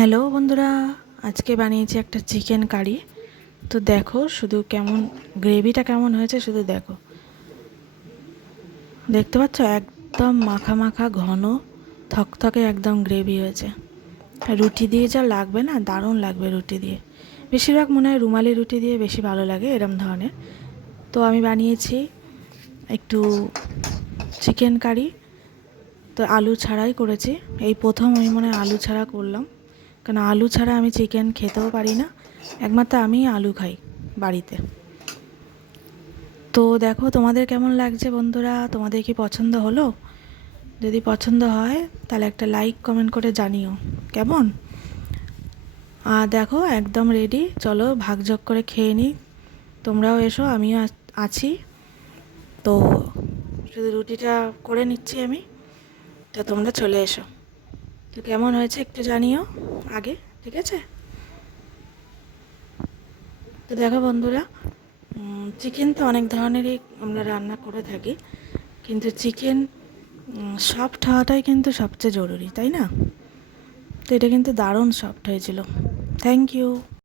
Hello বন্ধুরা, আজকে বানিয়েছি একটা চিকেন কারি। তো দেখো শুধু কেমন গ্রেভিটা কেমন হয়েছে, শুধু দেখো। দেখতে পাচ্ছ একদম মাখা মাখা ঘন থকথকে একদম গ্রেভি হয়েছে। রুটি দিয়ে যা লাগবে না, দারুণ লাগবে রুটি দিয়ে। বেশিরভাগ মনে হয় রুমালি রুটি দিয়ে বেশি ভালো লাগে এরম ধরনের। তো আমি বানিয়েছি একটু চিকেন কারি। তো আলু ছাড়াই করেছি, এই প্রথম আমি মনে হয় আলু ছাড়া করলাম, কারণ আলু ছাড়া আমি চিকেন খেতেও পারি না। একমাত্র আমি আলু খাই বাড়িতে। তো দেখো তোমাদের কেমন লাগছে বন্ধুরা, তোমাদের কি পছন্দ হলো? যদি পছন্দ হয় তাহলে একটা লাইক কমেন্ট করে জানিও কেমন। আর দেখো একদম রেডি, চলো ভাগযোগ করে খেয়ে নিই। তোমরাও এসো, আমিও আছি। তো শুধু রুটিটা করে নিচ্ছি আমি, তো তোমরা চলে এসো। তো কেমন হয়েছে একটু জানিও আগে, ঠিক আছে? তো দেখো বন্ধুরা, চিকেন তো অনেক ধরনেরই আমরা রান্না করে থাকি, কিন্তু চিকেন সফট হওয়াটাই কিন্তু সবচেয়ে জরুরি, তাই না? তো এটা কিন্তু দারুণ সফট হয়েছিল। Thank you.